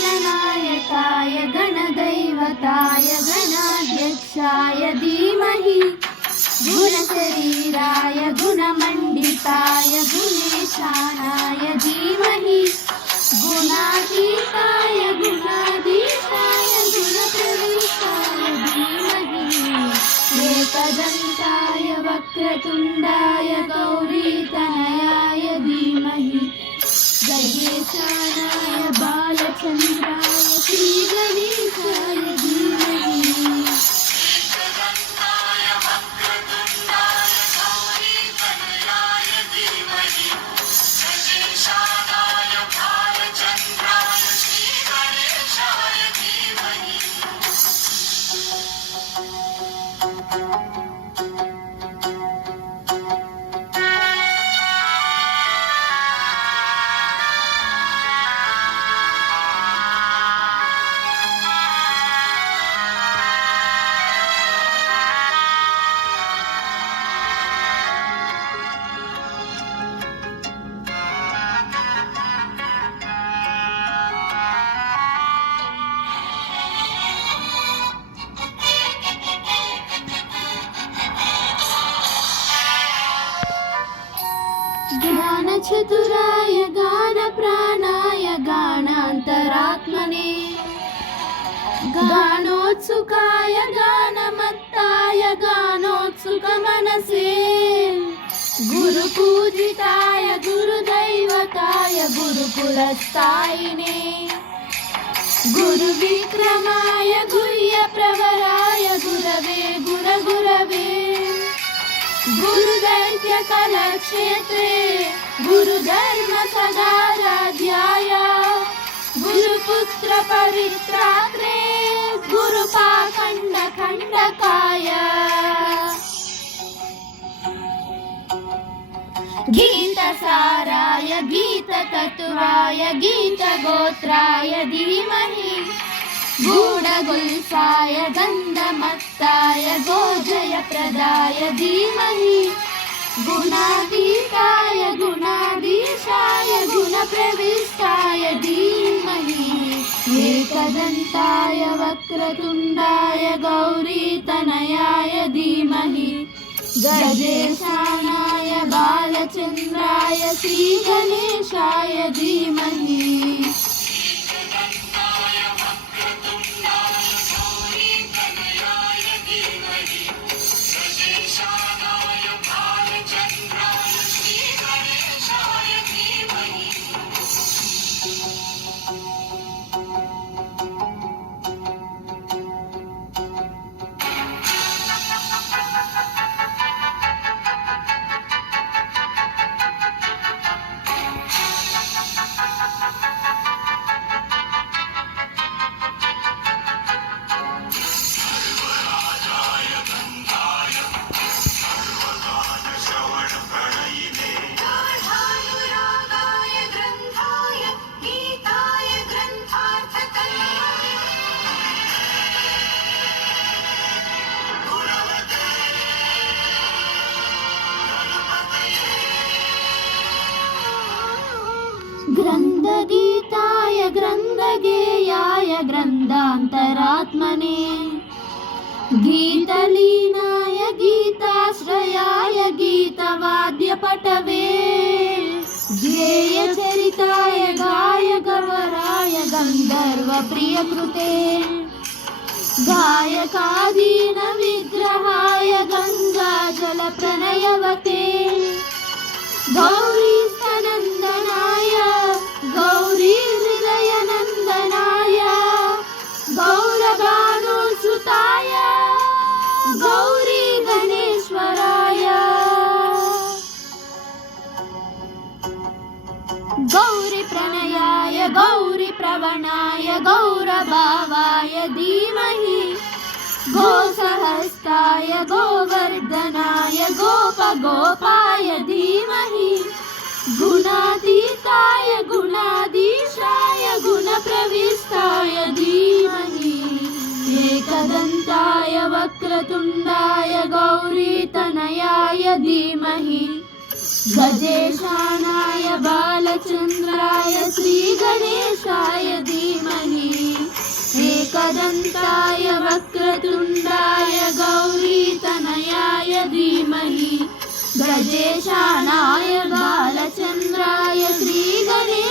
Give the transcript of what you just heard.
गणनायकाय गणदैवताय गणाध्यक्षाय धीमहि गुणशरीराय गुणमण्डिताय गुणेशानाय धीमहि गुणातीताय गुणाधीशाय गुणप्रविष्टाय धीमहि एकदन्ताय वक्रतुण्डाय गौरीतनयाय धीमहि गजेशानाय बालचन्द्राय श्रीगणेशाय धीमहि ज्ञानचतुराय गानप्राणाय गानान्तरात्मने गानोत्सुकाय गानमत्ताय गानोत्सुकमनसे गुरुपूजिताय गुरुदैवताय गुरुकुलस्थायिने गुरुविक्रमाय गुह्यप्रवराय गुरवे गुरगुरवे गुरुदैत्यकलक्षेत्रे गुरुधर्मसदाराध्याय गुरुपुत्रपवित्रात्रे गुरुपाखण्डखण्डकाय गीतसाराय गीततत्त्वाय गीतगोत्राय धीमहि गूढगुल्फाय गन्धमत्ताय गोजयप्रदाय धीमहि गुणातीताय गुणाधीशाय गुणप्रविष्टाय धीमहि एकदन्ताय वक्रतुण्डाय गौरीतनयाय धीमहि गजेशानाय बालचन्द्राय श्रीगणेशाय धीमहि ग्रन्थगीताय ग्रन्थगेयाय ग्रन्थान्तरात्मने गीतलीनाय गीताश्रयाय गीतवाद्यपटवे ध्येयचरिताय गायकवराय गन्धर्वप्रियकृते गायकादीनविग्रहाय गङ्गाजलप्रणयवते गौरीस्तनन्दनाय गौरीहृदयनन्दनाय गौरभानुसुताय गौरीगणेश्वराय गौरीप्रणयाय गौरीप्रवणाय गौरभावाय धीमहि गोसहस्ताय गोवर्धनाय गोपगोपाय धीमहि गुणातीताय गुणाधीशाय गुणप्रविष्टाय धीमहि एकदन्ताय वक्रतुण्डाय गौरीतनयाय धीमहि गजेशानाय बालचन्द्राय श्रीगणेशाय धीमहि एकदन्ताय वक्रतुण्डाय गौरीतनयाय धीमहि गजेशानाय बालचन्द्राय श्रीगणेशाय